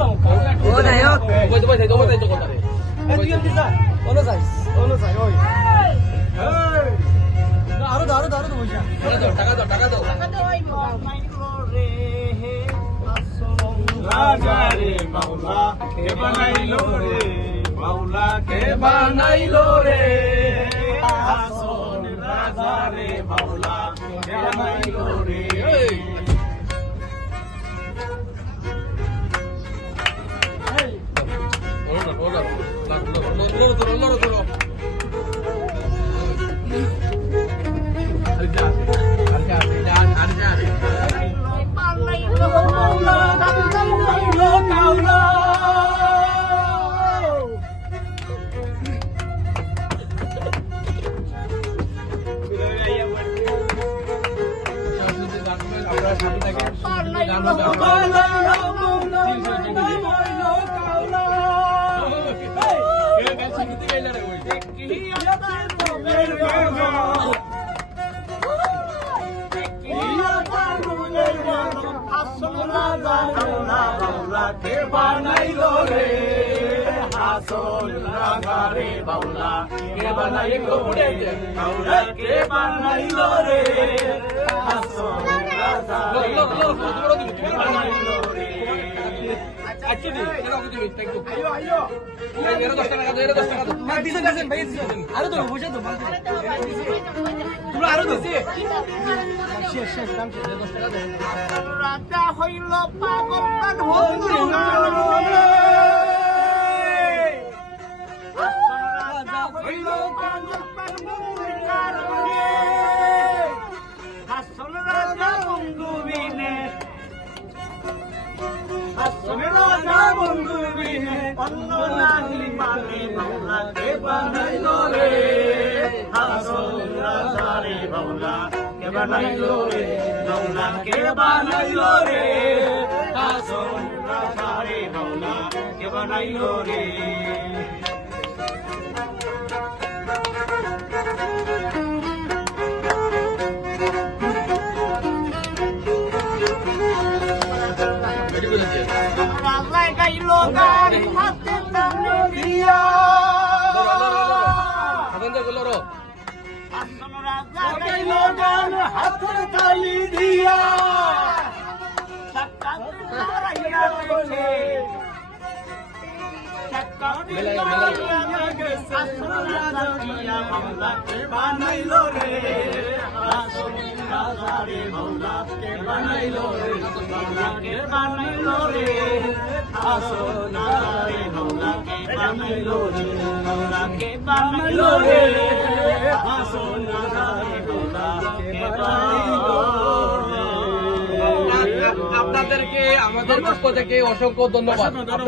মাওলা কে বানাইলো রে হাসন রাজা রে মাওলা কে বানাইলো রে কে বানাইলো রে হাসন রাজা রে মাওলা কে বানাইলো রে মাওলা কে বানাইলো রে হাসন রাজা রে কে বানাইলো রে আচ্ছা দি কেন তুমি থ্যাঙ্ক ইউ আইও এর 10 টাকা দাও এর 10 টাকা দাও না দিছেন দিছেন ভাই দিছেন আরো তো বুঝা তো তোমরা আরো দাও শেষ শেষ দাম 10 টাকা দাও রাজা হইল পাগল গান হইল রাজা হইল পাগল গান মুকার রে হাসন রাজা বন্ধু বিনে হাসন রাজা বন্ধু বিনে অন্য নাহি পাবে মাওলা কে বানাইলো রে হাসন রাজা রে মাওলা কে বানাইলো রে মাওলা কে বানাইলো রে হাসন রাজা রে মাওলা কে বানাইলো রে রাজা গাইলো গান হাতে তালে দিয়া হাসন রাজা গাইলো গান হাতে তালি দিয়া টাকা মারাইয়া গেছে টাকা মারাইয়া গেছে হাসন রাজা দিয়া মাওলা কে বানাইলো রে হাসন রাজা রে মাওলা কে বানাইলো রে মাওলা কে বানাইলো রে হাসন রাজা রে মাওলা কে বানাইলো রে মাওলা কে বানাইলো রে হাসন রাজা রে মাওলা কে বানাইলো আপনাদেরকে আমাদের পক্ষ থেকে অসংখ্য ধন্যবাদ।